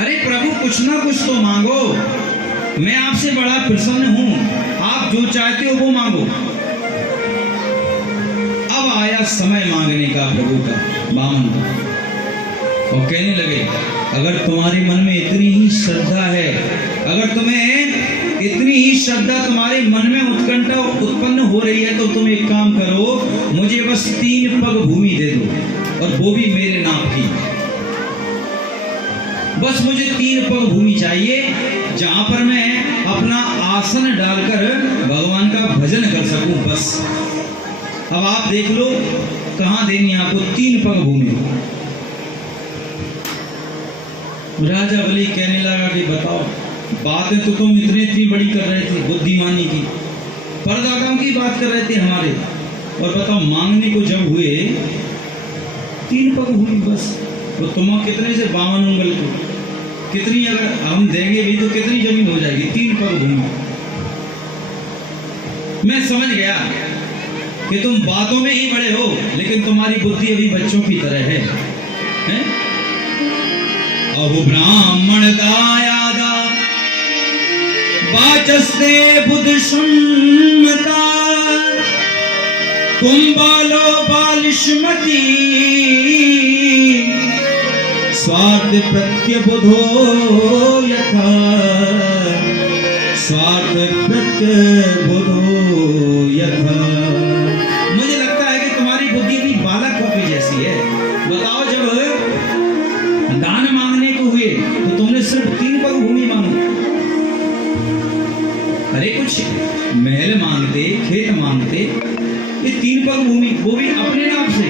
अरे प्रभु कुछ ना कुछ तो मांगो, मैं आपसे बड़ा प्रसन्न हूं, आप जो चाहते हो वो मांगो। अब आया समय मांगने का प्रभु का, बामन का। और कहने लगे अगर तुम्हारे मन में इतनी ही श्रद्धा है, अगर तुम्हें इतनी ही श्रद्धा तुम्हारे मन में उत्कंठा उत्पन्न हो रही है, तो तुम एक काम करो, मुझे बस 3 पग भूमि दे दो, और वो भी मेरे नाम की। बस मुझे 3 पग भूमि चाहिए, जहां पर मैं अपना आसन डालकर भगवान का भजन कर सकूं, बस। अब आप देख लो कहां देनी आपको 3 पग भूमि। राजा बलि कहने लगा कि बताओ, बातें तो तुम इतनी बड़ी कर रहे थे, बुद्धिमानी की, परदाताओं की बात कर रहे थे हमारे, और बताओ मांगने को जब हुए 3 पग भूमि बस। तो तुम कितने से 52 उंगल को, कितनी अगर हम देंगे भी तो कितनी जमीन हो जाएगी? 3 पग भूमि। मैं समझ गया कि तुम बातों में ही बड़े हो, लेकिन तुम्हारी बुद्धि अभी बच्चों की तरह है, हैं? अहो ब्राह्मण दायादा वाचस्ते बुद्ध सम्मता, तुम बालो बालिशमती, स्वार्थ प्रत्यबुधो यथा, स्वार्थ प्रत्यबुधो यथा। मुझे लगता है कि तुम्हारी बुद्धि भी बालक कॉपी जैसी है। बताओ, जब दान मांगने को हुए तो तुमने सिर्फ 3 पग भूमि मांगी। अरे कुछ महल मांगते, खेत मांगते, ये 3 पग भूमि, वो भी अपने नाम से।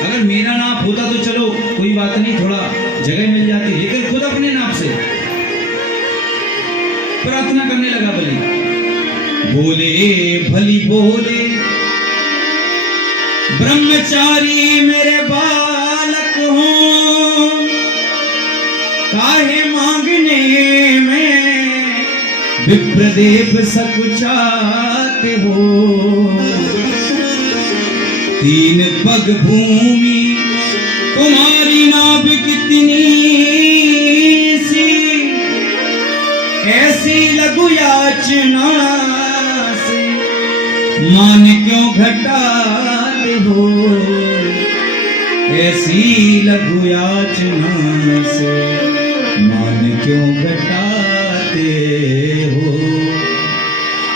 अगर मेरा नाम होता तो चलो कोई बात नहीं, थोड़ा जगह मिल जाती, लेकिन खुद अपने नाम से प्रार्थना करने लगा। बोले भली बोले ब्रह्मचारी मेरे बालक हो, काहे मांगने में विप्रदेव सकुचाते हो। 3 पग भूमि तुम्हारी नाभ कितनी सी, ऐसी लघु याचना से मान क्यों घटाते हो, ऐसी लघु याचना से मान क्यों घटाते हो।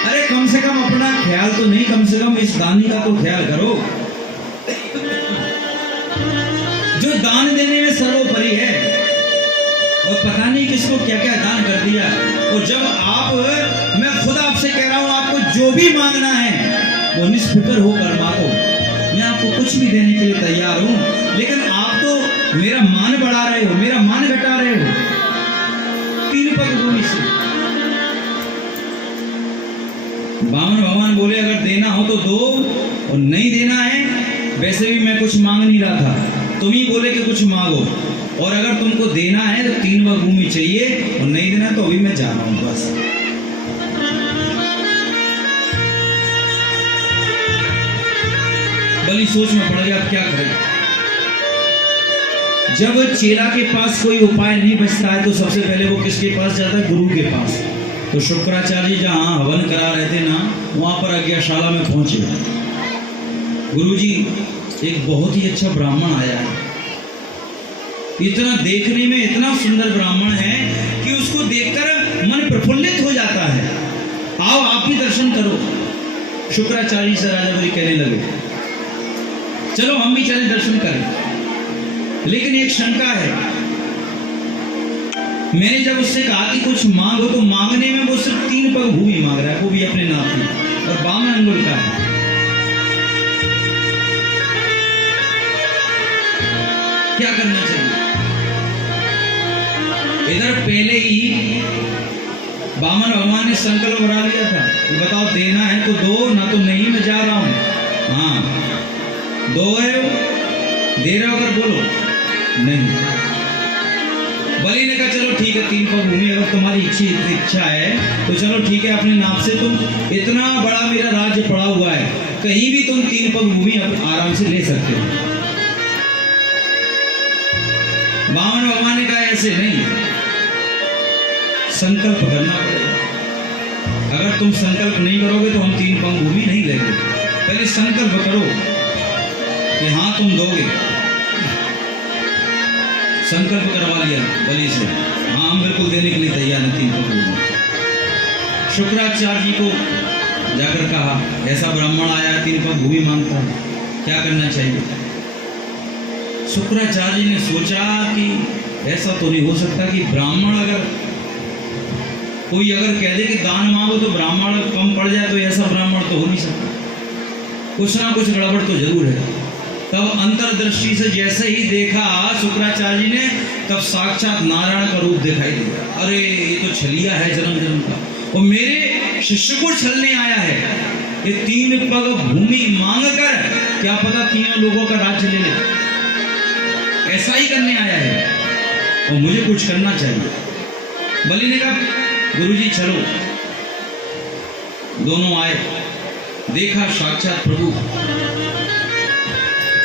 अरे कम से कम अपना ख्याल तो नहीं, कम से कम इस दानी का तो ख्याल करो जो दान देने में सर्वोपरि है, और पता नहीं किसको क्या क्या दान कर दिया। और जब आप, मैं खुद आपसे कह रहा हूं, आपको जो भी मांगना है वो निष्फिक्र होकर मांगो, मैं आपको कुछ भी देने के लिए तैयार हूं। लेकिन आप तो मेरा मान बढ़ा रहे हो, मेरा मान घटा रहे हो 3 पग भूमि से। बामन भगवान बोले अगर देना हो तो दो, और नहीं देना है, वैसे भी मैं कुछ मांग नहीं रहा था, तुम ही बोले कि कुछ मांगो, और अगर तुमको देना है तो 3 पग भूमि चाहिए, और नहीं देना तो अभी मैं जा रहा हूं, बस। बलि सोच में पड़ गया अब क्या करें। जब चेला के पास कोई उपाय नहीं बचता है तो सबसे पहले वो किसके पास जाता है? गुरु के पास। तो शुक्राचार्य जी जहां हवन करा रहे थे ना, वहां पर यज्ञशाला में पहुंचे। गुरुजी, एक बहुत ही अच्छा ब्राह्मण आया है, इतना देखने में इतना सुंदर ब्राह्मण है कि उसको देखकर मन प्रफुल्लित हो जाता है, आओ आप भी दर्शन करो। शुक्राचार्य से राजा बलि कहने लगे चलो हम भी चले दर्शन करें, लेकिन एक शंका है। मैंने जब उससे कहा कि कुछ मांगो, तो मांगने में वो सिर्फ 3 पग भूमि मांग रहा है, वो भी अपने नाम की, और 52 अंगुल का है। क्या करना चाहिए? इधर पहले ही वामन भगवान ने संकल्प बना लिया था कि बताओ देना है तो दो, ना तो नहीं, मैं जा रहा हूं। हाँ, दो है, दे रहे हो अगर बोलो, नहीं। बलि ने कहा चलो ठीक है 3 पग भूमि, अगर तुम्हारी इच्छा है तो चलो ठीक है, अपने नाम से तुम, इतना बड़ा मेरा राज्य पड़ा हुआ है, कहीं भी तुम 3 पग भूमि आराम से ले सकते हो। वामन भगवान ने कहा ऐसे नहीं, संकल्प करना पड़ेगा। अगर तुम संकल्प नहीं करोगे तो हम 3 पंग भूमि नहीं लेंगे। पहले संकल्प करो कि हाँ तुम दोगे। संकल्प करवा लिया बलि से, हाँ हम बिल्कुल देने के लिए तैयार हैं 3 पंग भूमि। शुक्राचार्य जी को जाकर कहा ऐसा ब्राह्मण आया 3 पंग भूमि मांगता है, क्या करना चाहिए। शुक्राचार्य जी ने सोचा कि ऐसा तो नहीं हो सकता कि ब्राह्मण कोई अगर कह दे कि दान मांगो तो ब्राह्मण कम पड़ जाए, तो ऐसा ब्राह्मण तो हो नहीं सकता, कुछ ना कुछ गड़बड़ तो जरूर है। तब अंतर्दृष्टि से जैसे ही देखा शुक्राचार्य जी ने, तब साक्षात नारायण का रूप दिखाई दिया। अरे ये तो छलिया है जन्म जन्म का, और मेरे शिष्य को छलने आया है। ये 3 पग भूमि मांग कर क्या पता 3 लोगों का राज्य ले ले, ऐसा ही करने आया है और मुझे कुछ करना चाहिए। बलि ने कहा गुरुजी चलो। दोनों आए, देखा साक्षात प्रभु।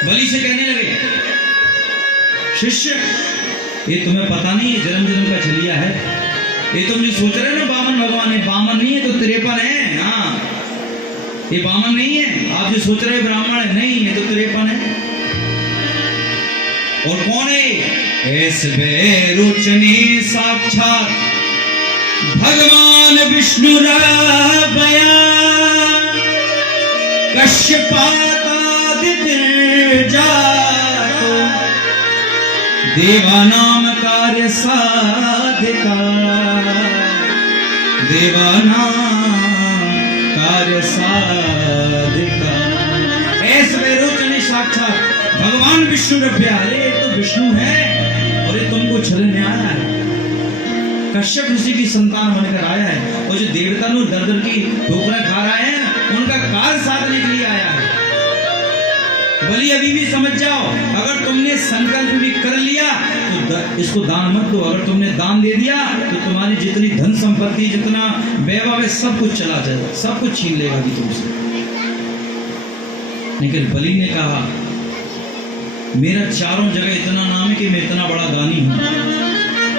बलि से कहने लगे शिष्य ये तुम्हें पता नहीं है जन्म जन्म का छलिया है। ये तुम जो सोच रहे हो ना बामन भगवान है, बामन नहीं है तो 53 है। हाँ ये बामन नहीं है, आप जो सोच रहे हो ब्राह्मण है, नहीं ये तो 53 है। और कौन है? ऐसे रुचनी साक्षात भगवान विष्णु बया कश्यपादित्य जातो देवानाम कार्य साधिका, देवानाम कार्य साधिका। ऐसे रोचने साक्षात भगवान विष्णु रभ्या। अरे तो विष्णु है और ये तुमको छलने आया है। कश्यप ऋषि की संतान बनकर आया है, और जो देवता लोग दर दर की ठोकरें खा रहे हैं उनका कार्य साधने के लिए आया है। बलि अभी भी समझ जाओ, अगर तुमने संकल्प भी कर लिया तो इसको दान मत दो। अगर तुमने दान दे दिया तो तुम्हारी जितनी धन संपत्ति, जितना वैभव है, सब कुछ चला जाएगा, सब कुछ छीन लेगा भी तुमसे। लेकिन बलि ने कहा मेरा चारों जगह इतना नाम है कि मैं इतना बड़ा दानी हूं,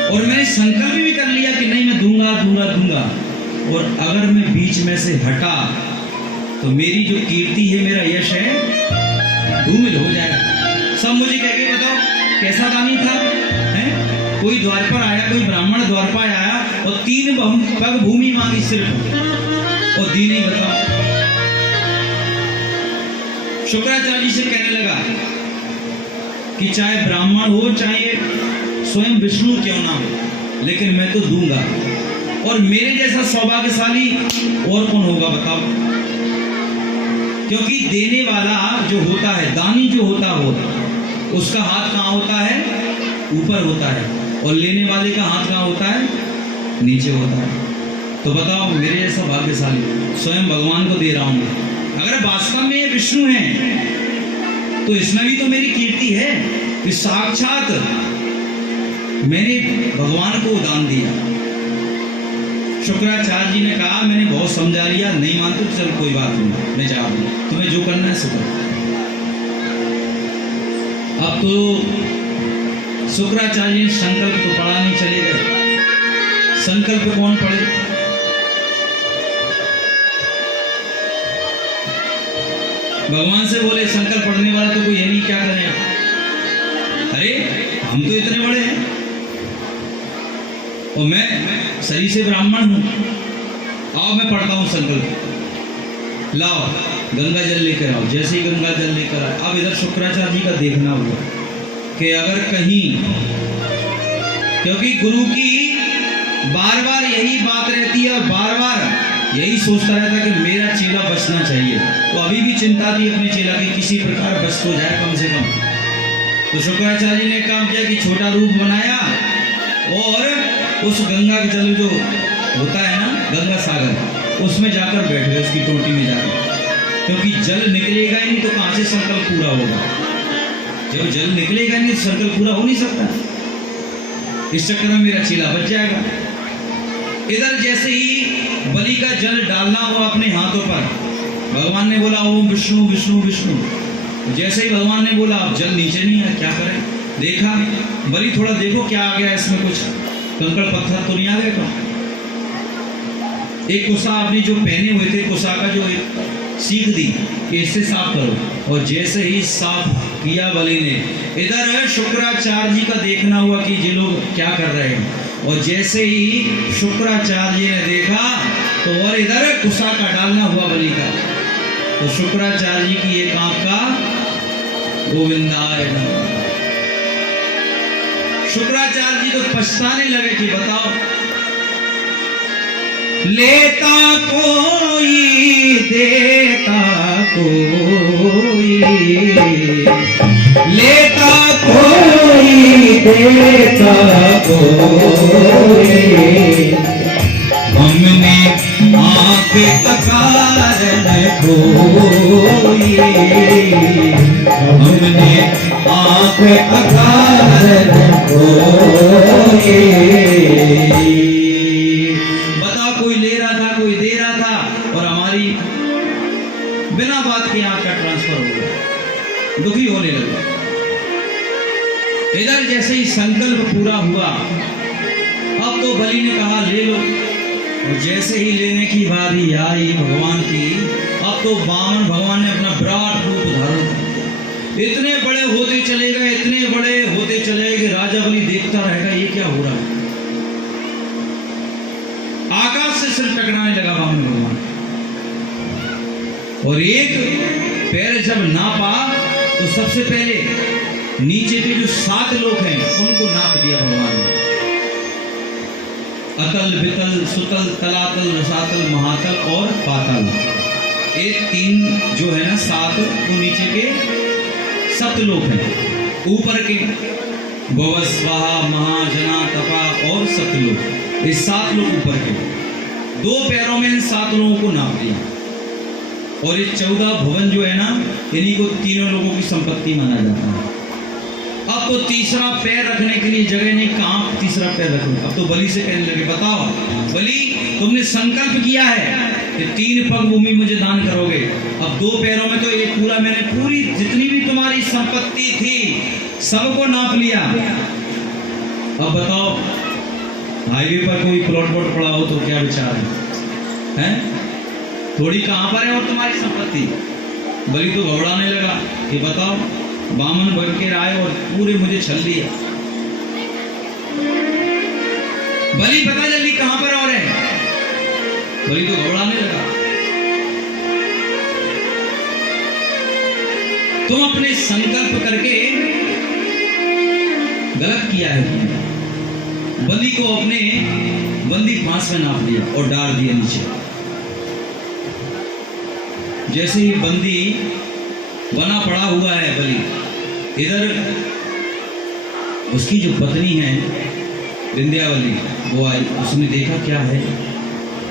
और मैंने संकल्प भी कर लिया कि नहीं मैं दूंगा दूंगा दूंगा, और अगर मैं बीच में से हटा तो मेरी जो कीर्ति है, मेरा यश है, धूमिल हो जाएगा। सब मुझे कह के बताओ कैसा दानी था है? कोई द्वार पर आया, कोई ब्राह्मण द्वार पर आया और 3 पग भूमि मांगी सिर्फ, और दी नहीं। बताओ शुक्राचार्य से कहने लगा कि चाहे ब्राह्मण हो, चाहे स्वयं विष्णु क्यों ना हो, लेकिन मैं तो दूंगा। और मेरे जैसा सौभाग्यशाली और कौन होगा बताओ? क्योंकि देने वाला जो होता है, दानी जो होता हो, उसका हाथ कहाँ होता है? ऊपर होता है, और लेने वाले का हाथ कहाँ होता है? नीचे होता है। तो बताओ मेरे जैसा भाग्यशाली स्वयं भगवान को दे रहा हूं। अगर वास्तव में ये विष्णु है तो इसमें भी तो मेरी कीर्ति है कि साक्षात मैंने भगवान को दान दिया। शुक्राचार्य जी ने कहा मैंने बहुत समझा लिया, नहीं मानते तो चल कोई बात नहीं, मैं जा रहा हूं, तुम्हें जो करना है सो करो। अब तो शुक्राचार्य जी संकल्प तो पढ़ा नहीं, चले गए। संकल्प कौन पढ़े? भगवान से बोले संकल्प पढ़ने वाला तो कोई है नहीं, क्या करें? अरे हम तो इतने बड़े हैं और मैं शरीर से ब्राह्मण हूं, आओ मैं पढ़ता हूं संकल्प। लाओ गंगा जल लेकर आओ। जैसे ही गंगा जल लेकर आए, अब इधर शुक्राचार्य जी का देखना हुआ कि अगर कहीं, क्योंकि गुरु की बार बार यही बात रहती है और बार बार यही सोचता रहता है कि मेरा चेला बचना चाहिए, तो अभी भी चिंता थी अपने चेला की किसी प्रकार बच तो जाए कम से कम। तो शुक्राचार्य ने काम किया कि छोटा रूप बनाया और उस गंगा के जल जो होता है ना, गंगा सागर, उसमें जाकर बैठ गए, उसकी टोटी में जाकर, क्योंकि जल निकलेगा ही नहीं तो कहां से संकल्प पूरा होगा? जब जल निकलेगा नहीं तो संकल्प पूरा हो नहीं सकता। इस चक्कर में मेरा चेला बच जाएगा। इधर जैसे ही बलि का जल डालना हुआ अपने हाथों पर, भगवान ने बोला ओम विष्णु विष्णु विष्णु। जैसे ही भगवान ने बोला अब जल नीचे नहीं है, क्या करें? देखा बलि थोड़ा देखो क्या आ गया इसमें, कुछ कंकड़ पत्थर तो नहीं आ गया? एक कुसा आपने जो पहने हुए थे, कुसा का जो एक सीख दी कि इससे साफ करो, और जैसे ही साफ किया बलि ने, इधर शुक्राचार्य जी का देखना हुआ कि ये लोग क्या कर रहे हैं, और जैसे ही शुक्राचार्य जी ने देखा तो और इधर कुसा का डालना हुआ बलि का, तो शुक्राचार्य जी की एक आंख का गोविंदाय नमः। शुक्राचार्य जी तो पछताने लगे कि बताओ, लेता कोई देता कोई, लेता कोई देता कोई, हमने आंख का कारण खोई, हमने आंख का कारण खोई। कोई ले रहा था, कोई दे रहा था, और हमारी बिना बात के आंख का ट्रांसफर हो गया, दुखी होने लगा। इधर जैसे ही संकल्प पूरा हुआ, अब तो बलि ने कहा ले लो, और जैसे ही लेने की बारी आई भगवान की, अब तो वामन भगवान ने अपना विराट रूप धारण कर दिया। इतने बड़े होते चले गए, इतने बड़े होते चले गए कि राजा बलि देखता रहेगा ये क्या हो रहा है। आकाश से सिर टकराने लगा वामन भगवान, और एक पैर जब नापा तो सबसे पहले नीचे के जो 7 लोग हैं उनको नाप दिया भगवान ने। अतल, वितल, सुतल, तलातल, रसातल, महातल और पातल, ये 3 जो है ना 7, वो नीचे के सतलोक हैं। ऊपर के भव, स्वाहा, महा, जना, तपा और सतलोक, ये 7 लोग ऊपर के। 2 पैरों में इन 7 लोगों को नाप दिया, और ये 14 भवन जो है ना, इन्हीं को तीनों लोगों की संपत्ति माना जाता है। अब तो तीसरा पैर रखने के लिए जगह नहीं, कहां तीसरा पैर रखो। अब तो बलि से कहने लगे बताओ बलि, तुमने संकल्प किया है कि 3 पग भूमि मुझे दान करोगे, अब 2 पैरों में तो ये पूरा, मैंने पूरी जितनी भी तुम्हारी संपत्ति थी सबको नाप लिया। अब बताओ हाईवे पर कोई प्लॉट वॉट पड़ा हो तो क्या विचार है? थोड़ी कहां पर है और तुम्हारी संपत्ति। बलि तो घबराने लगा कि बताओ वामन बन के आए और पूरे मुझे छल लिया। बलि पता जल्दी कहां पर और है। बलि तो घबराने लगा। तुम अपने संकल्प करके गलत किया है। बलि को अपने बंदी फांस में नाप लिया और डाल दिया नीचे। जैसे ही बंदी बना पड़ा हुआ है बलि, इधर उसकी जो पत्नी है विंध्यावली वो आई, उसने देखा क्या है,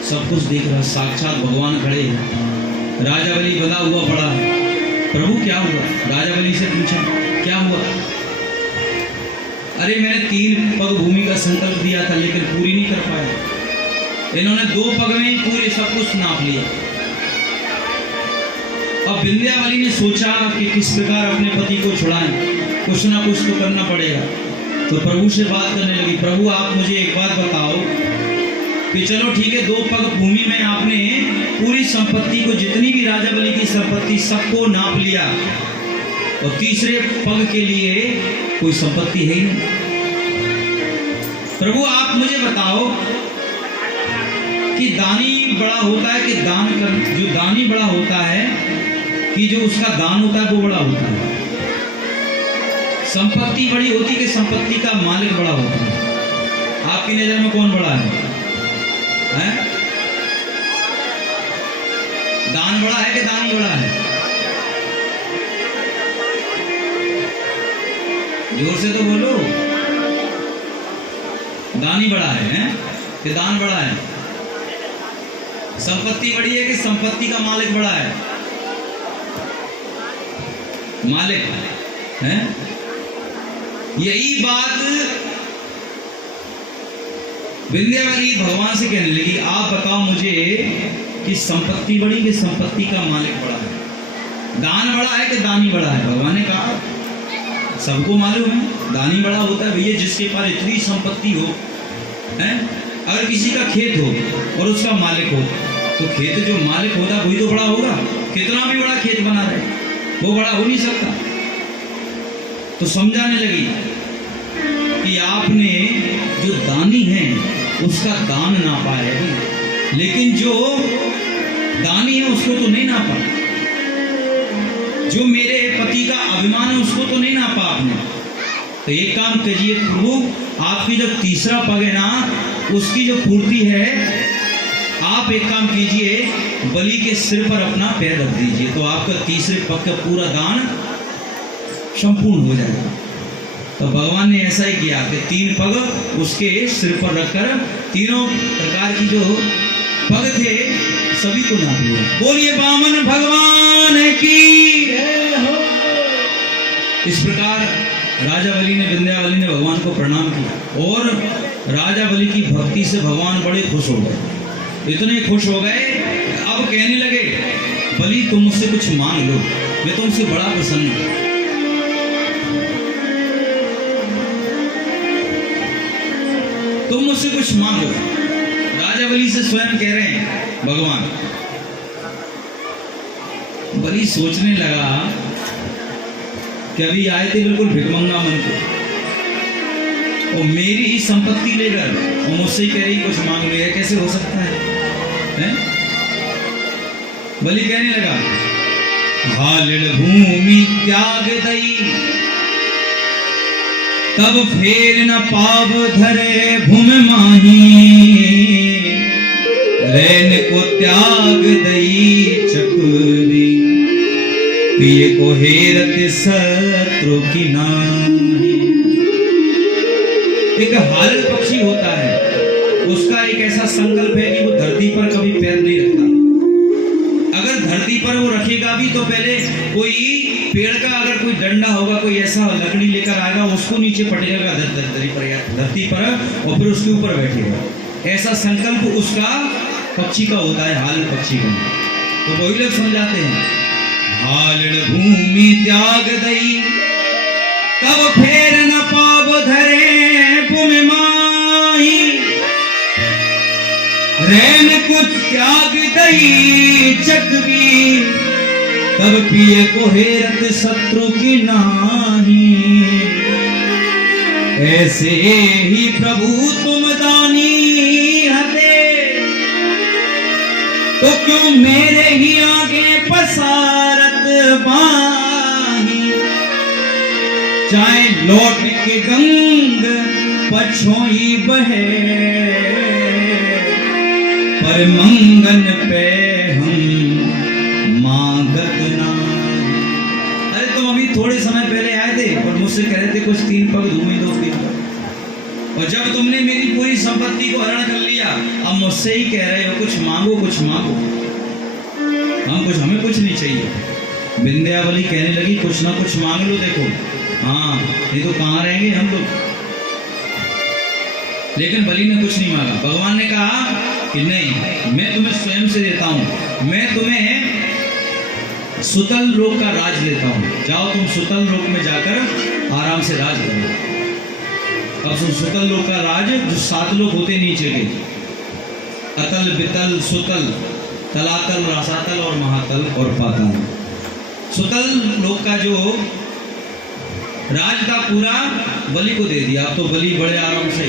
सब कुछ देख रहा, साक्षात भगवान खड़े हैं। राजा बलि बंधा हुआ पड़ा है। प्रभु क्या हुआ? राजा बलि से पूछा क्या हुआ? अरे मैंने 3 पग भूमि का संकल्प दिया था लेकिन पूरी नहीं कर पाया। इन्होंने 2 पग में ही पूरे सब कुछ नाप लिया। अब विंध्यावली ने सोचा कि किस प्रकार अपने पति को छुड़ाएं, कुछ ना कुछ तो करना पड़ेगा। तो प्रभु से बात करने लगी, प्रभु आप मुझे एक बात बताओ कि चलो ठीक है 2 पग भूमि में आपने पूरी संपत्ति को, जितनी भी राजा बलि की संपत्ति सबको नाप लिया, और तीसरे पग के लिए कोई संपत्ति है ही नहीं। प्रभु आप मुझे बताओ कि दानी बड़ा होता है कि दान कर, जो दानी बड़ा होता है कि जो उसका दान होता है वो बड़ा होता है? संपत्ति बड़ी होती कि संपत्ति का मालिक बड़ा होता है? आपकी नजर में कौन बड़ा है? दान बड़ा है कि दानी बड़ा है? जोर से तो बोलो। दानी बड़ा है कि दान बड़ा है? संपत्ति बड़ी है कि संपत्ति का मालिक बड़ा है? मालिक है। यही बात विंध्यावली भगवान से कहने लगी, आप बताओ मुझे कि संपत्ति बड़ी कि संपत्ति का मालिक बड़ा है? दान बड़ा है कि दानी बड़ा है? भगवान ने कहा सबको मालूम है दानी बड़ा होता है भैया, जिसके पास इतनी संपत्ति हो है अगर किसी का खेत हो और उसका मालिक हो, तो खेत जो मालिक होता वही तो बड़ा होगा। कितना भी बड़ा खेत बना रहे वो बड़ा हो नहीं सकता। तो समझाने लगी कि आपने जो दानी है उसका दान नापा है, लेकिन जो दानी है उसको तो नहीं नापा। जो मेरे पति का अभिमान है उसको तो नहीं नापा आपने। तो एक काम कीजिए प्रभु, आपकी जो तीसरा पग है ना उसकी जो पूर्ति है, आप एक काम कीजिए, बलि के सिर पर अपना पैर रख दीजिए, तो आपका तीसरे पग का पूरा दान संपूर्ण हो जाएगा। तो भगवान ने ऐसा ही किया कि 3 पग उसके सिर पर रखकर तीनों प्रकार की जो पग थे सभी को नाप लिया। बोलिए वामन भगवान की। इस प्रकार राजा बलि ने, विंध्यावली ने भगवान को प्रणाम किया और राजा बलि की भक्ति से भगवान बड़े खुश हो गए। इतने खुश हो गए अब कहने लगे, बलि तुम मुझसे कुछ मांग लो, मैं तुमसे बड़ा प्रसन्न हूं। तुम मुझसे कुछ मांगो। राजा बलि से स्वयं कह रहे हैं भगवान। बलि सोचने लगा कि अभी आए थे बिल्कुल भिखमंगा मन को, और मेरी ही संपत्ति लेकर और मुझसे ही कह रही कुछ मांग लो, यह कैसे हो सकता है? बलि कहने लगा, हालिड़ भूमि त्याग दई, तब फेर न पाव धरे भूम माही, रैन को त्याग दई चकुरी, पिए को हेरत शत्रु की नाही। एक हालिड़ पक्षी होता है, उसका एक ऐसा संकल्प है कि वो धरती पर कभी पैर नहीं रखता। अगर धरती पर वो रखेगा भी तो पहले कोई पेड़ का अगर कोई डंडा होगा, कोई ऐसा लकड़ी लेकर आएगा, उसको नीचे पटेगा धरती पर और फिर उसके ऊपर बैठेगा। ऐसा संकल्प उसका पक्षी का होता है, हालिड़ पक्षी का। तो वही लोग समझाते हैं, हालिड़ भूमि त्याग दई, तब फेर न पाव धरे भूमि माही, रैन को त्याग दई चकवी, तब पिए को हेरत शत्रु की नाही। ऐसे ही प्रभु तुम दानी हते, तो क्यों मेरे ही आगे पसारत बाही। चाहे लौट के गंग पछोई बहे, पर मंगन पे हम मांगत नाही। अरे तुम अभी थोड़े समय पहले आए थे और मुझसे कह रहे थे कुछ 3 पग धूमि दो, 3 पग, और जब तुमने मेरी पूरी संपत्ति को हरण कर लिया, अब मुझसे ही कह रहे हो कुछ मांगो, कुछ मांगो। हमें कुछ नहीं चाहिए। विंध्यावली कहने लगी, कुछ ना कुछ मांग लो, देखो हाँ ये तो कहाँ रहेंगे हम लोग। लेकिन बलि ने कुछ नहीं मांगा। भगवान ने कहा कि नहीं, मैं तुम्हें स्वयं से देता हूं, मैं तुम्हें सुतल लोक का राज देता हूं। जाओ तुम सुतल लोक में जाकर आराम से राज करो। अब सुतल लोक का राज, जो 7 लोक होते नीचे के, अतल बितल सुतल, तलातल रसातल और महातल और पाताल। सुतल लोक का जो राज का पूरा बलि को दे दिया। अब तो बलि बड़े आराम से,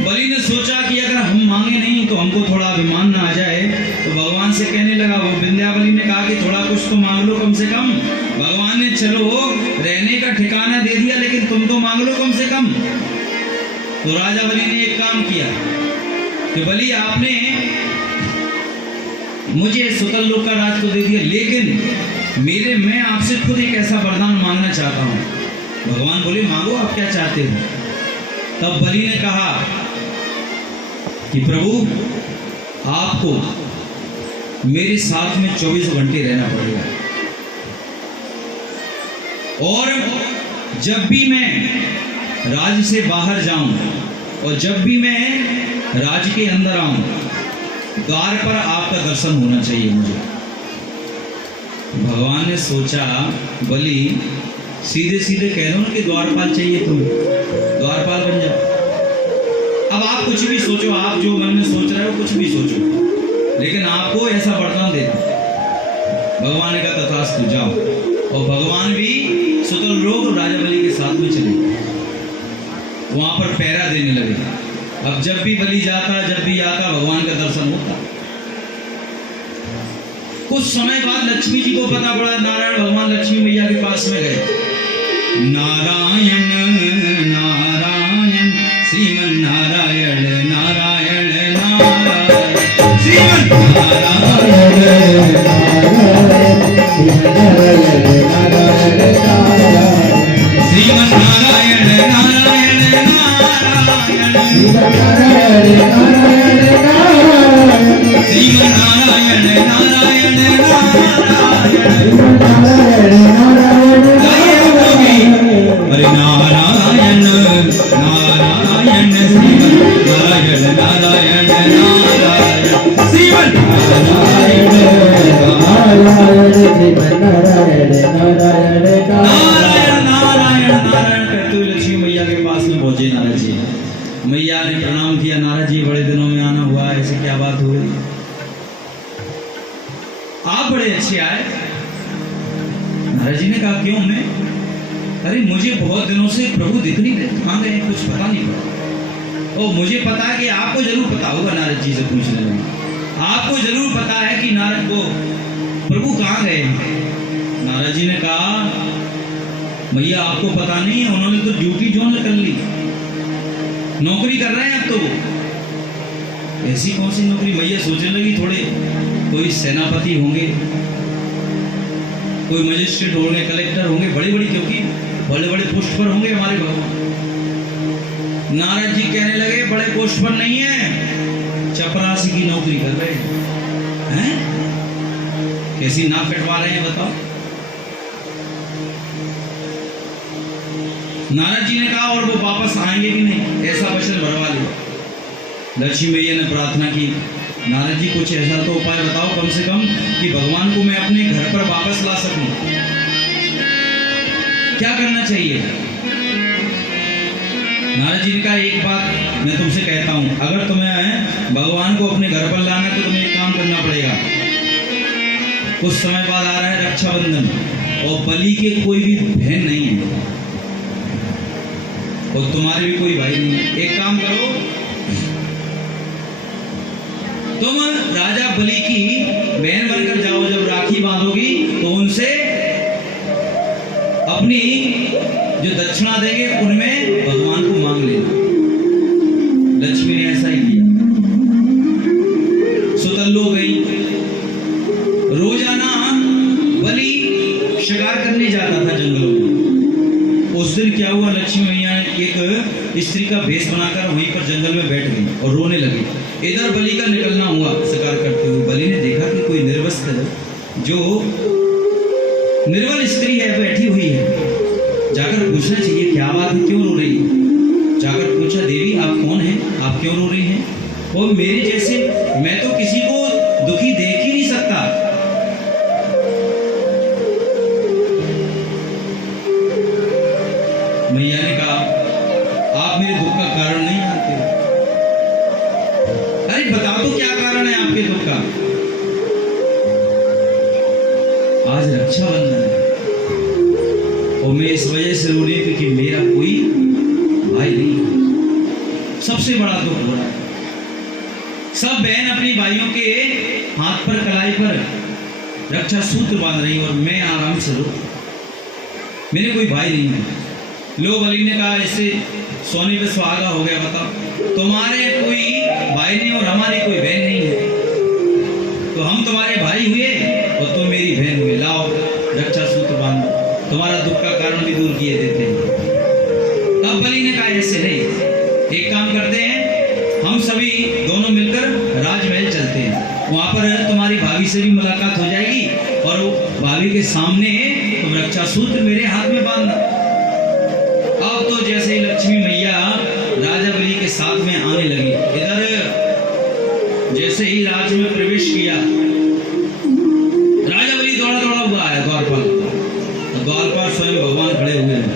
बलि ने सोचा कि अगर हम मांगे नहीं तो हमको थोड़ा अभिमान ना आ जाए, तो भगवान से कहने लगा। वो विंध्यावली ने कहा कि थोड़ा कुछ तो मांग लो कम से कम। भगवान ने चलो रहने का ठिकाना दे दिया, लेकिन तुम तो मांग लो कम से कम। तो राजा बलि ने एक काम किया कि बलि आपने मुझे सुतल लोक का राज तो दे दिया, लेकिन मैं आपसे खुद एक ऐसा वरदान मांगना चाहता हूं। भगवान बोले मांगो, आप क्या चाहते हो। तब बलि ने कहा कि प्रभु आपको मेरे साथ में 24 घंटे रहना पड़ेगा, और जब भी मैं राज्य से बाहर जाऊं और जब भी मैं राज्य के अंदर आऊं, द्वार पर आपका दर्शन होना चाहिए मुझे। भगवान ने सोचा, बलि सीधे सीधे कह दो ना कि द्वारपाल चाहिए, तुम द्वारपाल बन जाओ। अब आपको कुछ भी सोचो, आप जो मन में सोच रहे हो कुछ भी सोचो, लेकिन आपको ऐसा वरदान देता। भगवान ने कहा तथास्तु, जाओ। और भगवान भी सुतल लोग राजा बलि के साथ में चले, वहां पर पहरा देने लगे। अब जब भी बलि जाता, जब भी आता, भगवान का दर्शन होता। कुछ समय बाद लक्ष्मी जी को पता पड़ा, नारायण भगवान लक्ष्मी मैया के पास में गए। नारायण नारायण श्रीमन नारायण नारायण नारायण श्रीमन नारायण श्रीमन नारायण नारायण नारायण श्रीमन नारायण नारायण हरे नारायण नारायण श्रीमन नारायण नारायण नारायण श्रीमन नारायण नारायण श्रीमन नारायण नारायण नारायण नारायण नारायण कहते हुए लक्ष्मी मैया के पास में पहुंचे नारद जी। मैया ने प्रणाम किया, नारद जी बड़े दिनों में आना हुआ, ऐसे क्या बात हुई? आप बड़े अच्छे आए। नारद जी ने कहा क्यों? मैं अरे मुझे बहुत दिनों से प्रभु दिख नहीं रहे, कहाँ गए कुछ पता नहीं पड़ा। ओ मुझे पता है कि आपको जरूर पता होगा, नारद जी से पूछने लगे। आपको जरूर पता है कि नारद को प्रभु कहाँ गए। नारद जी ने कहा भैया आपको पता नहीं है, उन्होंने तो ड्यूटी ज्वाइन कर ली, नौकरी कर रहे हैं अब तो। ऐसी कौन सी नौकरी? मैया सोचने लगी थोड़े कोई सेनापति होंगे, कोई मजिस्ट्रेट होंगे, कलेक्टर होंगे, बड़ी बड़ी, क्योंकि बड़े बड़े पोस्ट पर होंगे हमारे भगवान। नारद जी कहने लगे बड़े पोस्ट पर नहीं है, चपरासी की नौकरी कर रहे हैं। कैसी नाक कटवा रहे हैं बताओ। नारद जी ने कहा और वो वापस आएंगे कि नहीं, ऐसा वचन भरवा लिया। लक्ष्मी मैया ने प्रार्थना की, नारद जी कुछ ऐसा तो उपाय बताओ कम से कम कि भगवान को मैं अपने घर पर वापस ला सकूं। क्या करना चाहिए? नारद जी ने कहा एक बात मैं तुमसे कहता हूं, अगर तुम्हें भगवान को अपने घर पर लाना है तो तुम्हें एक काम करना पड़ेगा। कुछ समय बाद आ रहा है रक्षाबंधन, और बलि के कोई भी बहन नहीं है और तुम्हारे भी कोई भाई नहीं है। एक काम करो, तुम राजा बलि की बहन बनकर जाओ, जब राखी बांधोगी तो उनसे अपनी जो दक्षिणा देंगे उनमें भगवान को मांग लेना। लक्ष्मी ने ऐसा ही किया। सुतल्लो गई, रोजाना बलि शिकार करने जाता था जंगलों में। उस दिन क्या हुआ, लक्ष्मी मैया ने एक स्त्री का भेष बनाकर वहीं पर जंगल में बैठ गई और रोने लगी। इधर बलि का निकलना हुआ शिकार करते हुए। बलि ने देखा कि कोई निर्वस्त्र जो निर्बल स्त्री है बैठी हुई है, जाकर पूछना चाहिए क्या बात है, क्यों रो रही है। जाकर पूछा देवी आप कौन हैं, आप क्यों रो रही हैं? और मेरे जैसे मैं तो किसी को दुखी देख ही नहीं सकता। मैया ने कहा आप मेरे दुख का कारण नहीं जानते। अरे बता दो क्या कारण है आपके दुख का। आज रक्षाबंधन है और मैं इस वजह से रो रही हूं कि मेरा कोई भाई नहीं। सबसे बड़ा दुख हो रहा है, सब बहन अपनी भाइयों के हाथ पर कलाई पर रक्षा सूत्र बांध रही और मैं आराम से रो, मेरे कोई भाई नहीं है। लो बलि ने कहा इससे सोने पे सुहागा हो गया। बताओ तुम्हारे कोई भाई नहीं और हमारी कोई बहन नहीं है, तो हम तुम्हारे भाई हुए और तुम मेरी बहन हुई। लाओ रक्षा सूत्र बांधो, तुम्हारा दुख का कारण भी दूर किए देते हैं। तब बलि ने कहा ऐसे नहीं, एक काम करते हैं हम सभी दोनों मिलकर राजमहल चलते हैं, वहां पर तुम्हारी भाभी से भी मुलाकात हो जाएगी और भाभी के सामने तुम रक्षा सूत्र मेरे हाथ में बांधना। अब तो जैसे ही लक्ष्मी मैया राजा बलि के साथ में आने लगी, इधर जैसे ही राज्य में प्रवेश किया, राजा बलि दौड़ा दौड़ा हुआ है द्वार पर। द्वार पर स्वयं भगवान खड़े हुए हैं।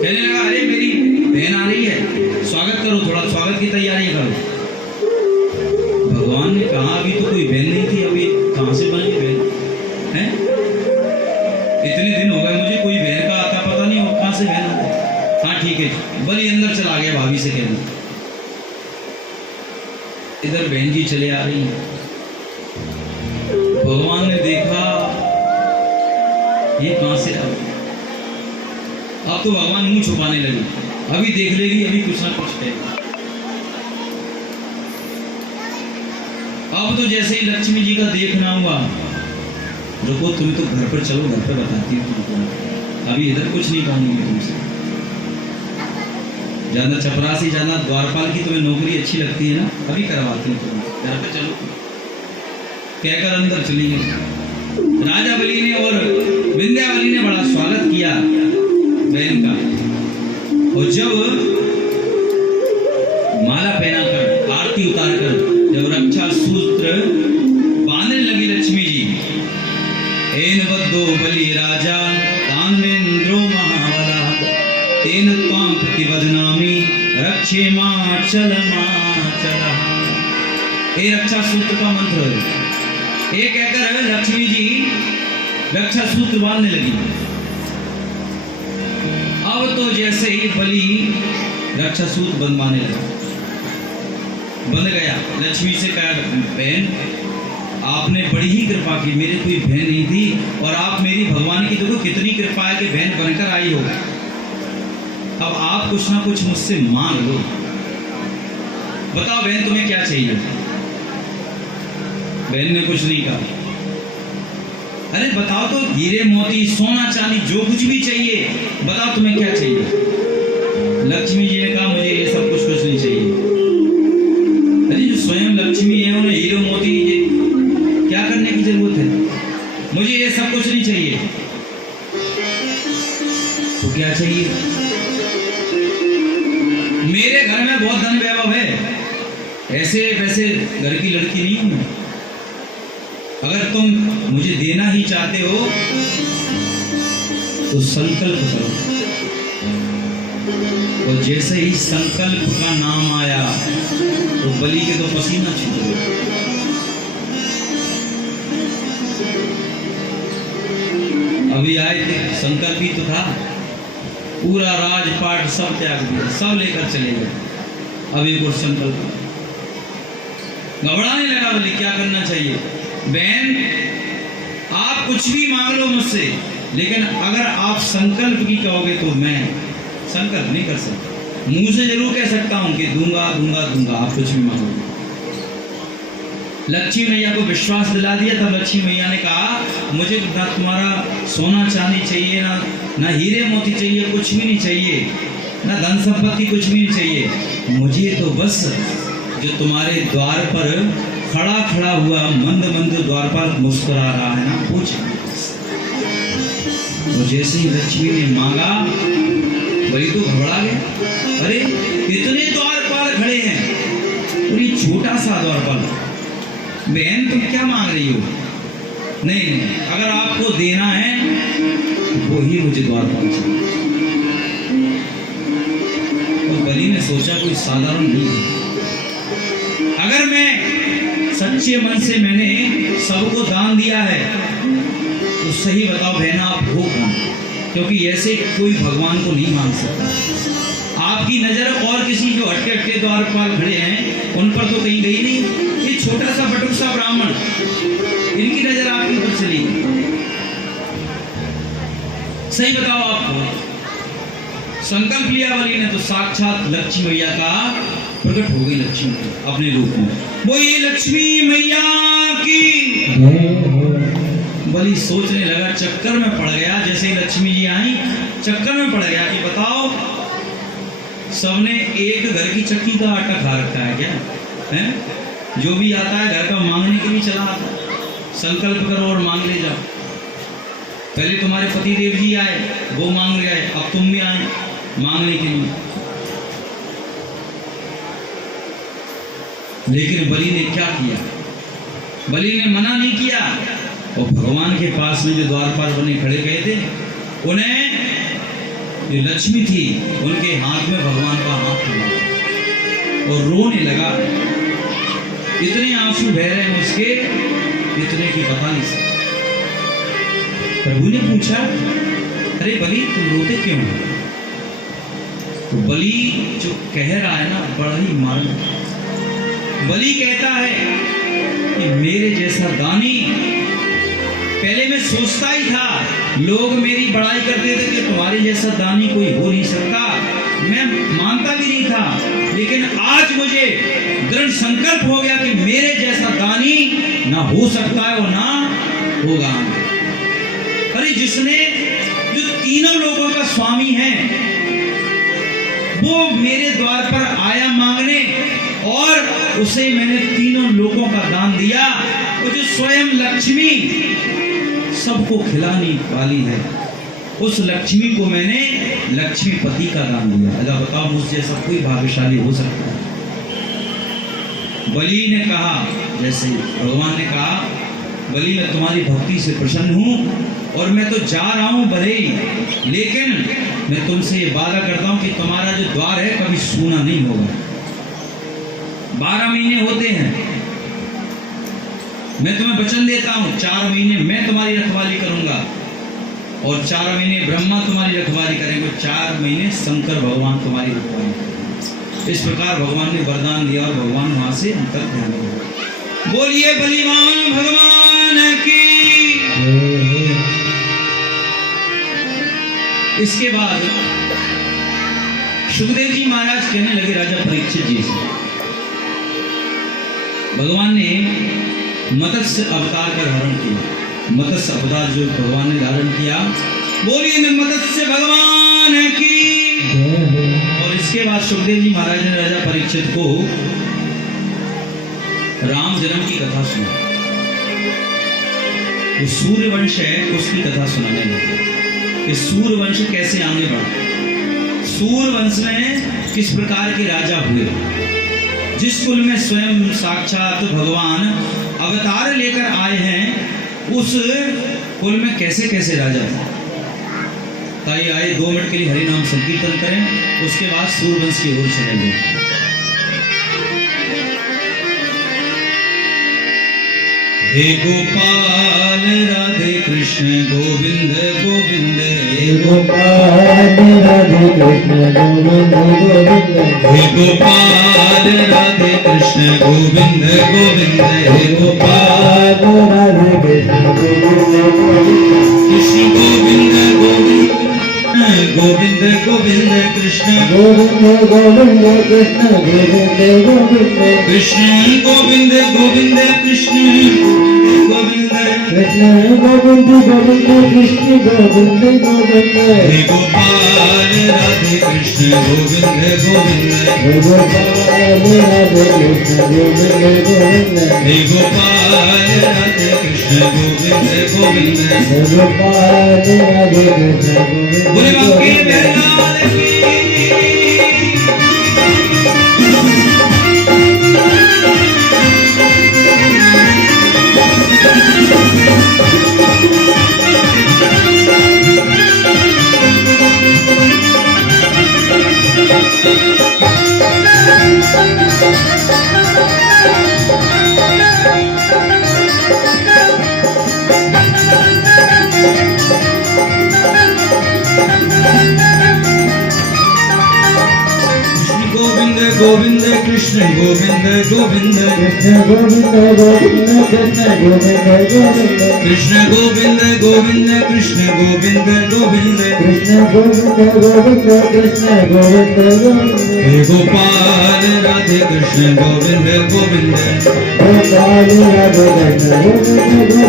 कहने लगा अरे मेरी बहन आ रही है। स्वागत करो, थोड़ा स्वागत की तैयारी करो। भगवान ने कहा अभी तो कोई बहन नहीं थी, अभी कहाँ से बनी बहन है? इतने दिन हो गए मुझे कोई बहन का आता पता नहीं हो, कहाँ से बहन आ गई? हाँ ठीक है, बड़ी अंदर चला गया भाभी से कहना। इधर बहन जी चले आ रही हैं। भगवान ने देखा ये कहाँ से आ गई। अब तो भगवान मुंह छुपाने लगे, अभी देख लेगी, अभी कुछ ना कुछ कहेगा। अब तो जैसे ही लक्ष्मी जी का देखना हुआ, रुको तुम तो घर पर चलो, घर पर बताती हूँ तुमको, अभी इधर कुछ नहीं कहूँगी तुमसे। ज्यादा चपरासी, ज्यादा द्वारपाल की तुम्हें नौकरी अच्छी लगती है ना, अभी करवाती हूँ तुम, घर पर चलो। कहकर अंदर चली गई। राजा बलि ने और विंध्यावली ने बड़ा स्वागत किया बहन का, और जब माला पहनाकर आरती उतारकर जब रक्षा सूत्र बांधने लगी लक्ष्मी जी, एन बद्धो बलि राजा तान्वेन्द्रो महाबला तेन त्वां प्रतिबध्नामि रक्षेमाचल माचल। ये रक्षा सूत्र का मंत्र है। ये कहकर लक्ष्मी जी रक्षा सूत्र बांधने लगी। अब तो जैसे ही बलि रक्षा सूत्र बंधवाने लगा, बंध गया। लक्ष्मी से कहा बहन आपने बड़ी ही कृपा की, मेरे कोई बहन नहीं थी और आप मेरी भगवान की देखो कितनी कृपा है कि बहन बनकर आई हो। अब आप कुछ ना कुछ मुझसे मांग लो, बताओ बहन तुम्हें क्या चाहिए। बहन ने कुछ नहीं कहा। अरे बताओ तो, हीरे मोती सोना चांदी जो कुछ भी चाहिए बताओ तुम्हें क्या चाहिए। लक्ष्मी जी ने कहा मुझे ये सब कुछ नहीं चाहिए। अरे जो स्वयं लक्ष्मी है उन्हें हीरे मोती क्या करने की जरूरत है, मुझे ये सब कुछ नहीं चाहिए। तो क्या चाहिए? मेरे घर में बहुत धन वैभव है, ऐसे वैसे घर की लड़की नहीं हूं। अगर तुम मुझे देना ही चाहते हो तो संकल्प करो। और जैसे ही संकल्प का नाम आया तो बलि के तो पसीना छूट गया। अभी आए थे, संकल्प ही तो था, पूरा राजपाट सब त्याग दिया, सब लेकर चले गए। अभी को संकल्प घबराने लगा, बलि क्या करना चाहिए। बहन आप कुछ भी मांग लो मुझसे, लेकिन अगर आप संकल्प की कहोगे तो मैं संकल्प नहीं कर सकता। मुंह से जरूर कह सकता हूं कि दूंगा दूंगा दूंगा, आप कुछ भी मांगोगे। लक्ष्मी मैया को विश्वास दिला दिया। तब लक्ष्मी मैया ने कहा मुझे ना तुम्हारा सोना चांदी चाहिए, ना हीरे मोती चाहिए, कुछ भी नहीं चाहिए, ना धन संपत्ति कुछ भी नहीं चाहिए। मुझे तो बस जो तुम्हारे द्वार पर खड़ा खड़ा हुआ मंद मंद द्वारपाल मुस्कुरा रहा है ना, पूछ। और जैसे ही लक्ष्मी ने मांगा, बलि तो घबरा गया। अरे इतने द्वारपाल खड़े हैं और ये छोटा सा द्वारपाल, बहन तुम क्या मांग रही हो? नहीं नहीं, अगर आपको देना है वो ही मुझे द्वारपाल चाहिए। और बलि ने सोचा कोई साधारण नहीं है, अगर मैं सच्चे मन से मैंने सबको दान दिया है तो सही बताओ बहना आप हो कौन? क्योंकि ऐसे कोई भगवान को नहीं मांग सकता। आपकी नजर और किसी जो हटके हटके द्वारपाल खड़े हैं उन पर तो कहीं गई नहीं। ये छोटा सा बटुक सा ब्राह्मण, इनकी नजर आपके ऊपर चली। सही बताओ आपको। संकल्प लिया बलि ने तो साक्षात लक्ष्मी मैया का प्रकट हो गई, लक्ष्मी अपने रूप में। वो ये लक्ष्मी मैया की। बलि सोचने लगा, चक्कर में पड़ गया। जैसे ही लक्ष्मी जी आई चक्कर में पड़ गया कि बताओ सबने एक घर की चक्की का आटा खा रखा है क्या है? जो भी आता है घर का मांगने के लिए चला आता। संकल्प करो और मांग ले जाओ। पहले तुम्हारे पति देव जी आए, वो मांग गए, अब तुम भी आए मांगने के लिए। लेकिन बलि ने क्या किया? बलि ने मना नहीं किया और भगवान के पास में जो द्वारपाल बने खड़े गए थे उन्हें जो लक्ष्मी थी उनके हाथ में भगवान का हाथ थमा और रोने लगा। इतने आंसू बह रहे हैं उसके, इतने की बता नहीं सकते। प्रभु ने पूछा, अरे बलि तुम रोते क्यों हो? तो बलि जो कह रहा है ना बड़ा ही मालूम। बलि कहता है कि मेरे जैसा दानी, पहले मैं सोचता ही था, लोग मेरी बड़ाई करते थे कि तुम्हारे जैसा दानी कोई हो नहीं सकता, मैं मानता भी नहीं था, लेकिन आज मुझे दृढ़ संकल्प हो गया कि मेरे जैसा दानी ना हो सकता है और ना होगा। अरे जिसने जो तीनों लोगों का स्वामी है वो मेरे द्वार पर आया मांगने और उसे मैंने तीनों लोगों का दान दिया। वो जो स्वयं लक्ष्मी सबको खिलाने वाली है, उस लक्ष्मी को मैंने लक्ष्मीपति का दान दिया। अल्लाह बताओ मुझ जैसा कोई भाग्यशाली हो सकता है? बलि ने कहा, जैसे भगवान ने कहा, बलि मैं तुम्हारी भक्ति से प्रसन्न हूं और मैं तो जा रहा हूं भले ही, लेकिन मैं तुमसे ये वादा करता हूं कि तुम्हारा जो द्वार है कभी सूना नहीं होगा। 12 महीने होते हैं, मैं तुम्हें वचन देता हूं 4 महीने मैं तुम्हारी रखवाली करूंगा और 4 महीने ब्रह्मा तुम्हारी रखवाली करेंगे, 4 महीने शंकर भगवान तुम्हारी रखवाली करेंगे। इस प्रकार भगवान ने वरदान दिया और भगवान वहां से अंतर ध्यान दिया। बोलिए बलिवान भगवान की। इसके बाद सुखदेव जी महाराज कहने लगे राजा परीक्षित जी से, भगवान ने मत्स्य अवतार का धारण किया। मत्स्य अवतार जो भगवान ने धारण किया, बोलिए मत्स्य भगवान की। और इसके बाद सुखदेव जी महाराज ने राजा परीक्षित को राम जन्म की कथा सुनाई। जो सूर्यवंश है उसकी कथा सुनाने लगे कि सूर्यवंश कैसे आगे बढ़ा, सूर्यवंश में किस प्रकार के राजा हुए, जिस कुल में स्वयं साक्षात भगवान अवतार लेकर आए हैं उस कुल में कैसे कैसे राजा थे। ताई आए 2 मिनट के लिए हरि नाम संकीर्तन करें, उसके बाद सूर्यवंश की ओर चलेंगे। हे गोपाल राधे कृष्ण गोविंद गोविंद, हे गोपाल राधे कृष्ण गोविंद गोविंद, हे गोपाल राधे कृष्ण गोविंद गोविंद, हे गोपाल राधे कृष्ण गोविंद कृष्ण गोविंद गोविंद गोविंद गोविंद कृष्ण गोविंद गोविंद कृष्ण गोविंद गोविंद कृष्ण गोविंद गोविंद कृष्ण गोविंद कृष्ण गोविंद गोविंद कृष्ण गोविंद गोविंद, हे गोपाल राधे कृष्ण गोविंद गोविंद, हे गोपाल राधे कृष्ण गोविंद गोविंद, हे गोपाल राधे कृष्ण गोविंद गोविंद, हे गोपाल राधे कृष्ण गोविंद। बोले बाकी मेरे लाल की। गोविंद कृष्ण गोविंद गोविंद कृष्ण गोविंद गोविंद कृष्ण गोविंद गोविंद कृष्ण गोविंद गोविंद कृष्ण गोविंद गोविंद कृष्ण गोविंद गोविंद कृष्ण गोविंद गोविंद, हे गोपाल राधे कृष्ण गोविंद गोविंद, गोपाल राधे कृष्ण गोविंद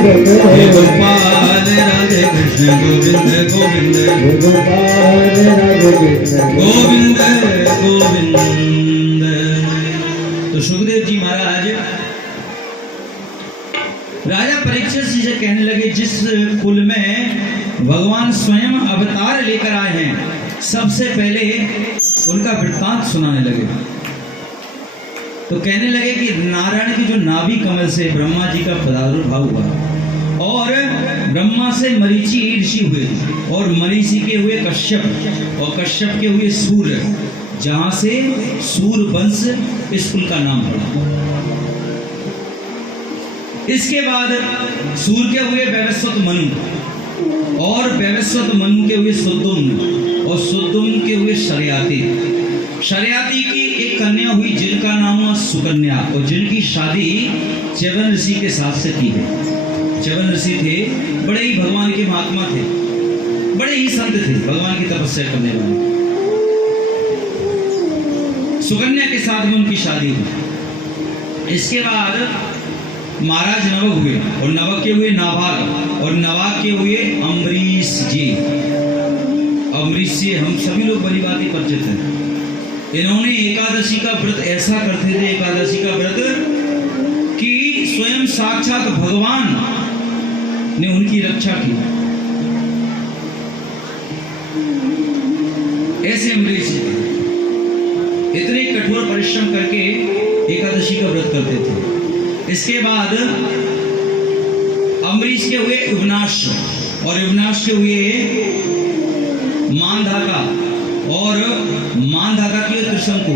गोविंद, हे गोपाल राधे कृष्ण गोविंद गोविंद, गोपाल राधे कृष्ण गोविंद गोविंद। तो सुखदेव जी महाराज राजा परीक्षित जी से कहने लगे, जिस कुल में भगवान स्वयं अवतार लेकर आए हैं सबसे पहले उनका वृत्तांत सुनाने लगे। तो कहने लगे कि नारायण की जो नाभि कमल से ब्रह्मा जी का प्रादुर्भाव हुआ और ब्रह्मा से मरीचि ऋषि हुए और मरीचि के हुए कश्यप और कश्यप के हुए सूर्य, जहां से सूर्य वंश इस कुल का नाम पड़ा। इसके बाद सूर्य के हुए वैवस्वत मनु और वैवस्वत मनु के हुए सुद्दुम्न और सुद्दुम्न के हुए शर्याती। शर्याती की एक कन्या हुई जिनका नाम हुआ सुकन्या और जिनकी शादी च्यवन ऋषि के साथ से की है। च्यवन ऋषि थे, बड़े ही भगवान के महात्मा थे, बड़े ही संत थे, भगवान की तपस्या करने वाले। सुकन्या के साथ में उनकी शादी हुई। इसके बाद महाराज नवक हुए और नवक के हुए नाभाग और नवाक के हुए अम्बरीश जी। अम्बरीश जी हम सभी लोग बड़ी बात ही परिचित हैं। इन्होंने एकादशी का व्रत ऐसा करते थे, एकादशी का व्रत कि स्वयं साक्षात भगवान ने उनकी रक्षा की। ऐसे अम्बरीश जी इतने कठोर परिश्रम करके एकादशी का व्रत करते थे। इसके बाद अम्बरीश के हुए युवनाश और युवनाश के हुए मानधाता और मानधाता के हुए त्रिशंकु।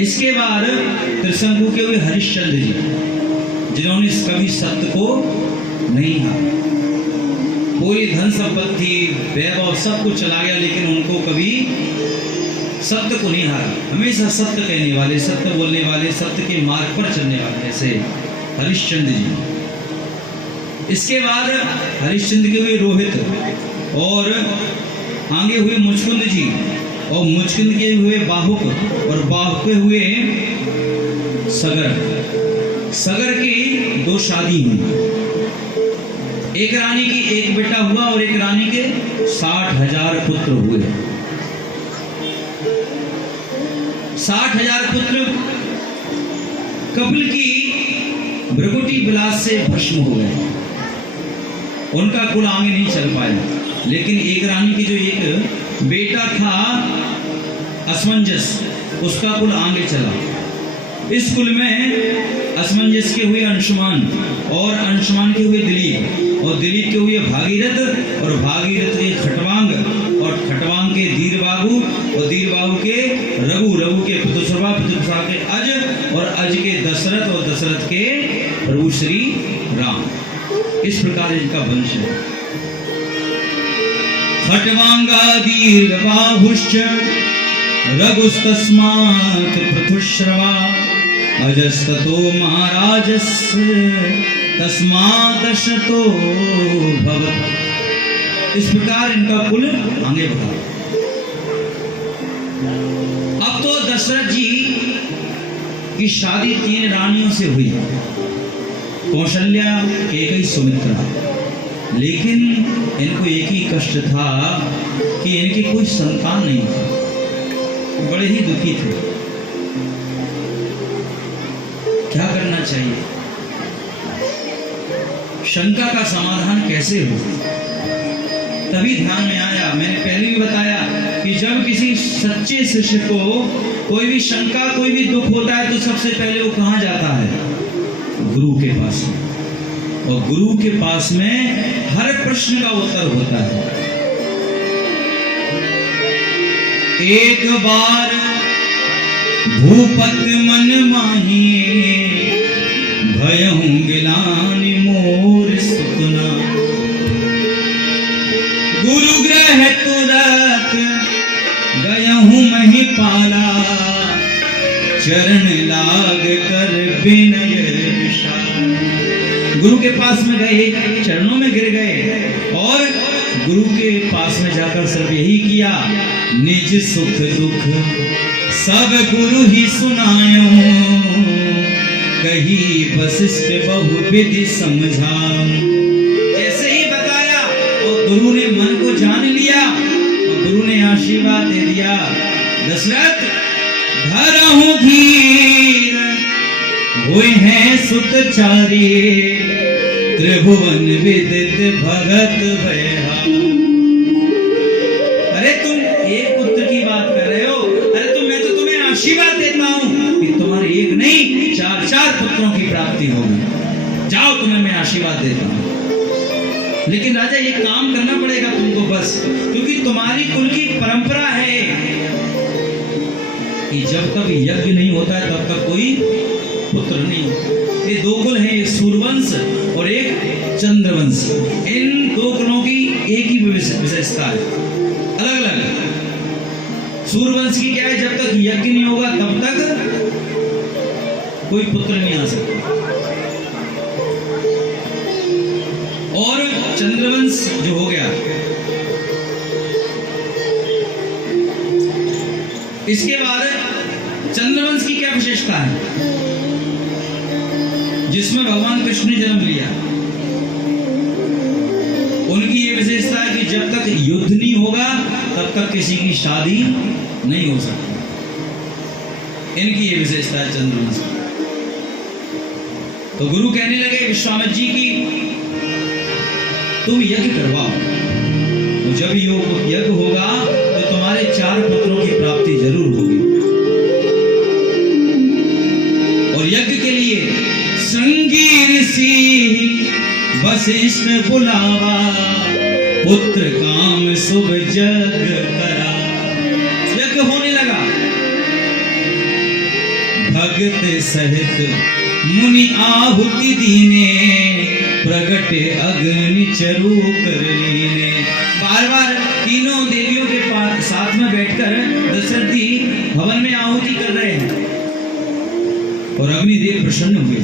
इसके बाद त्रिशंकु के हुए हरिश्चंद्र जी, जिन्होंने कभी सत्य को नहीं हारा। पूरी धन संपत्ति वैभव सब कुछ चला गया, लेकिन उनको कभी सत्य को नहीं हारा। हमेशा सत्य कहने वाले, सत्य बोलने वाले, सत्य के मार्ग पर चलने वाले ऐसे हरिश्चंद्र जी। इसके बाद हरिश्चंद्र के हुए रोहित और आगे हुए मुचकुंद जी और मुचकुंद के हुए बाहुक और बाहुक के हुए सगर। सगर की दो शादी हुई। एक रानी की एक बेटा हुआ और एक रानी के 60,000 पुत्र हुए। 60,000 पुत्र कपिल की भ्रकुटी विलास से भस्म हो गए। उनका कुल आगे नहीं चल पाया। लेकिन एक रानी की जो एक बेटा था असमंजस, उसका कुल आगे चला। इस कुल में असमंजस के हुए अंशुमान और अंशुमान के हुए दिलीप और दिलीप के हुए भागीरथ और भागीरथ के खटवांग और खटवांग के दीरबाहु और दीरबाहु के रघु, रघु के पितुसवा, पितुसवा के अज और अज के दशरथ और दशरथ के प्रभु श्री राम। इस प्रकार इनका वंश है। खटवांगा दीर्घबाहुश्च रघुस्तस्मात् पृथुश्रवा अजस्ततो महाराजस्य तस्मात् दशरथो भवत्। इस प्रकार इनका कुल आगे बढ़ा। अब तो दशरथ जी की शादी 3 रानियों से हुई, कौशल्या, कैकेयी, सुमित्रा। लेकिन इनको एक ही कष्ट था कि इनकी कोई संतान नहीं थी। बड़े ही दुखी थे। क्या करना चाहिए? शंका का समाधान कैसे हो? तभी ध्यान में आया, मैंने पहले भी बताया कि जब किसी सच्चे शिष्य को कोई भी शंका, कोई भी दुख होता है तो सबसे पहले वो कहाँ जाता है? गुरु के पास। और गुरु के पास में हर प्रश्न का उत्तर होता है। एक बार भूपत मन माहिए भयहु गिलानि मोर सुतना। गुरु ग्रह तुरत गयहु महिपाला चरण लाग कर विनय विशाल। गुरु के पास में गए, चरणों में गिर गए और गुरु के पास में जाकर सिर्फ यही किया, निज सुख दुख सब गुरु ही सुनायो, कही वशिष्ठ बहु विधि समझाऊं। ऐसे ही बताया और गुरु ने मन को जान लिया और गुरु ने आशीर्वाद दे दिया, दशरथ धरहु धीर हुए हैं सुतचारी त्रिभुवन विदित भगत भया। अरे तुम एक पुत्र की बात कर रहे हो, अरे मैं तो तुम्हें आशीर्वाद देता हूं कि तुम्हारे एक नहीं 4 पुत्रों की प्राप्ति होगी। जाओ तुम्हें मैं आशीर्वाद देता हूं। लेकिन राजा ये काम करना पड़ेगा तुमको बस, क्योंकि तुम्हारी कुल की परंपरा है कि जब तक यज्ञ नहीं होता है तब तक कोई पुत्र नहीं होता। ये दो कुल हैं, एक सूर्यवंश और एक चंद्रवंश। इन दो कुलों की एक ही विशेषता है, अलग अलग। सूर्यवंश की क्या है, जब तक यज्ञ नहीं होगा तब तक कोई पुत्र नहीं आ सकता। और चंद्रवंश जो हो गया, इसके बाद चंद्रवंश की क्या विशेषता है, जिसमें भगवान कृष्ण ने जन्म लिया। उनकी ये विशेषता है कि जब तक युद्ध नहीं होगा तब तक किसी की शादी नहीं हो सकती। इनकी ये विशेषता है चंद्रवंश। तो गुरु कहने लगे विश्वामित्र जी की तुम यज्ञ करवाओ, तो जब यज्ञ होगा तो तुम्हारे 4 पुत्रों की प्राप्ति जरूर होगी। और यज्ञ के लिए श्रृंगी ऋषि वशिष्ठ बुलावा, पुत्र काम शुभ जग करा। यज्ञ होने लगा, भगत सहित मुनि आहुति दीने, प्रगट अग्नि चरु कर लीने। बार बार तीनों देवियों के साथ में बैठकर दशरथ जी भवन में आहुति कर रहे हैं और अग्निदेव प्रसन्न हुए।